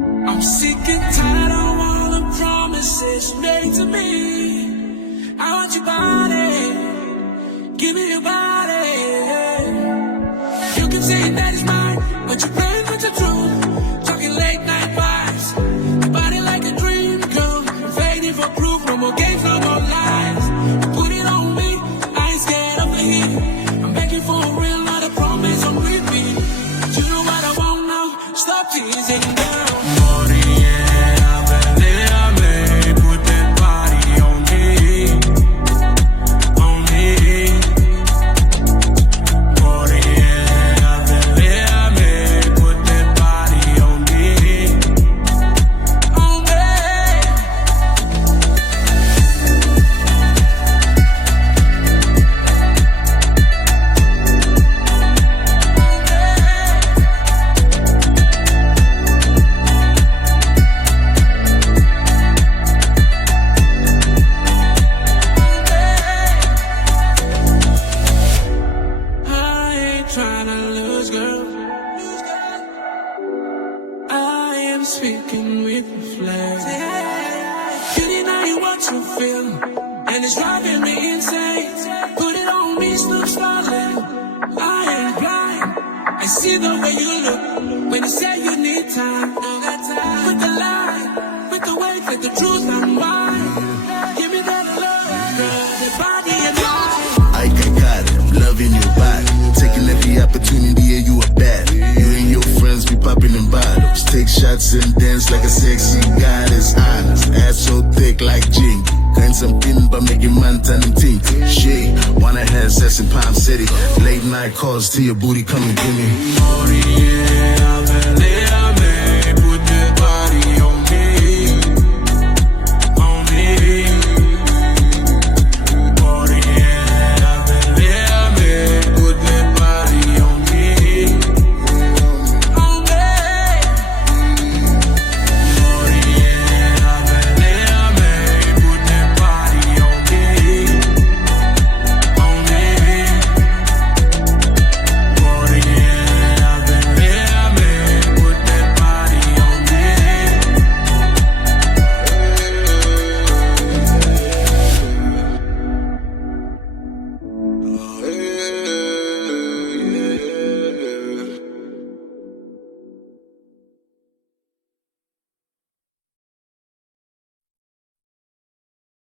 I'm sick and tired of all the promises made to me. I want your body, give me your body. You can say that it's mine, but you're playing with the truth. Talking late night vibes, your body like a dream come. Fading for proof, no more games, no more lies. You put it on me, I ain't scared of the heat. I'm begging for a real, not a promise on repeat. You know what I want now, stop teasing down. Speaking with the flag. You deny what you feel, and it's driving me insane. Put it on me, still falling. I ain't blind. I see the way you look when you say you need time. All that time. With the lie, with the weight, with the truth, I'm mine. Give me that love, girl, the body and mind. I got it, I'm loving your body. Taking every opportunity, yeah, you are bad. You and your friends be popping in bottles. Take shots and dance like a sexy goddess. Honest, ass so thick like Jing. Kind something but making man turn and think. She wanna have sex in Palm City. Late night calls to your booty, come and give me.